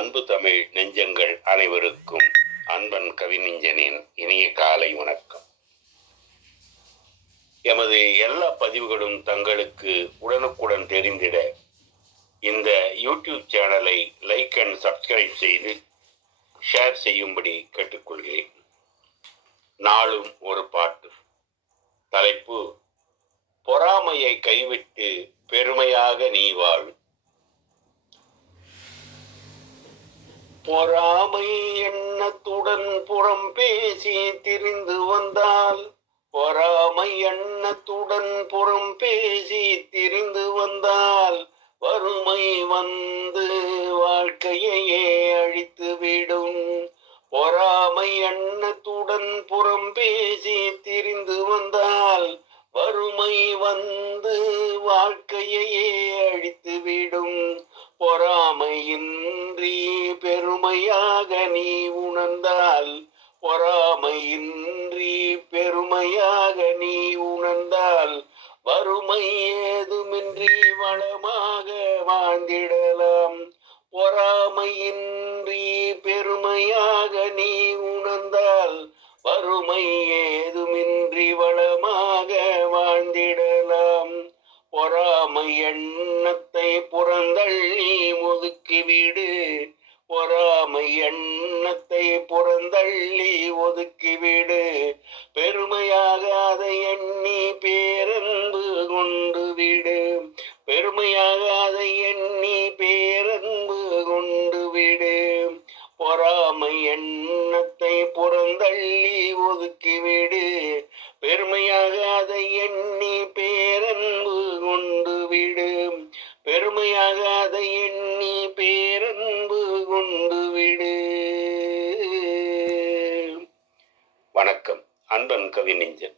அன்பு தமிழ் நெஞ்சங்கள் அனைவருக்கும் அன்பன் கவிநெஞ்சனின் இனிய காலை வணக்கம். எமது எல்லா பதிவுகளும் தங்களுக்கு உடனுக்குடன் தெரிந்திட இந்த யூடியூப் சேனலை லைக் அண்ட் சப்ஸ்கிரைப் செய்து ஷேர் செய்யும்படி கேட்டுக்கொள்கிறேன். நாளும் ஒரு பாட்டு. தலைப்பு பொறாமையை கைவிட்டு பெருமையாக நீ வாழ். பொறாமை எண்ணத்துடன் புறம் பேசி திரிந்து வந்தால் பொறாமை எண்ணத்துடன் புறம் பேசி திரிந்து வந்தால் வறுமை வந்து வாழ்க்கையையே அழித்துவிடும் பொறாமை எண்ணத்துடன் புறம் பேசி திரிந்து வந்தால் வறுமை வந்து வாழ்க்கையையே அழித்து விடும். பொறாமையின்றி பெருமையாக நீ உணர்ந்தால் பொறாமையின்றி பெருமையாக நீ உணர்ந்தால் வறுமை ஏதுமின்றி வளமாக வாழ்ந்திடலாம். பொறாமையின்றி பெருமையாக நீ உணர்ந்தால் வறுமை ஏதுமின்றி வளமாக வாழ்ந்திடலாம். பொறாமை எண்ணத்தை புறந்தள்ளி எண்ணத்தை புறந்தள்ளி ஒதுக்கிவிடு பெருமையாக அதை எண்ணி பேரன்பு கொண்டு விடு. பெருமையாக அதை எண்ணி பேரன்பு கொண்டு விடு. பொறாமை எண்ணத்தை புறந்தள்ளி ஒதுக்கிவிடு பெருமையாக அதை எண்ணி பேரன்பு கொண்டு விடு. பெருமையாக அதை எண்ணி அன்பன் கவி நெஞ்சன்